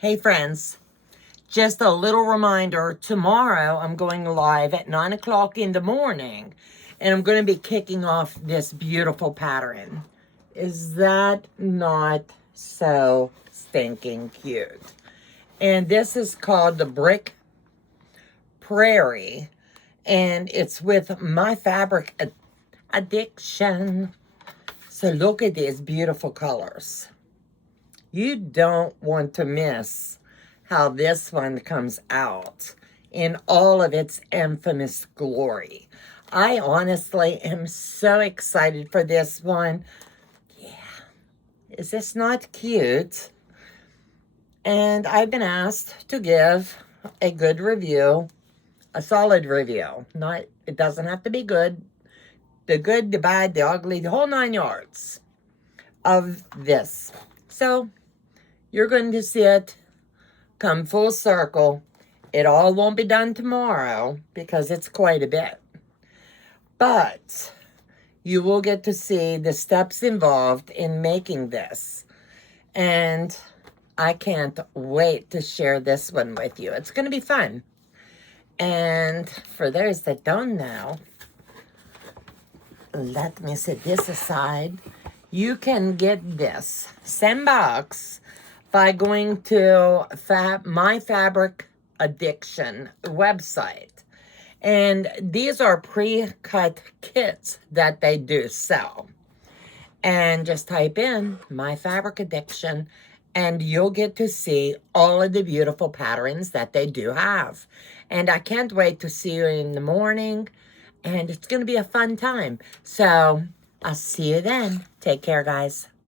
Hey friends, just a little reminder, tomorrow I'm going live at 9 o'clock in the morning and I'm going to be kicking off this beautiful pattern. Is that not so stinking cute? And this is called the Brick Prairie and it's with My Fabric Addiction. So look at these beautiful colors. You don't want to miss how this one comes out in all of its infamous glory. I honestly am so excited for this one. Yeah, is this not cute? And I've been asked to give a good review, a solid review. It doesn't have to be good. The good, the bad, the ugly, the whole 9 yards of this. So you're going to see it come full circle. It all won't be done tomorrow because it's quite a bit. But you will get to see the steps involved in making this. And I can't wait to share this one with you. It's going to be fun. And for those that don't know, let me set this aside. You can get this $10 by going to My Fabric Addiction website. And these are pre-cut kits that they do sell. And just type in My Fabric Addiction and you'll get to see all of the beautiful patterns that they do have. And I can't wait to see you in the morning. And it's going to be a fun time. So I'll see you then. Take care, guys.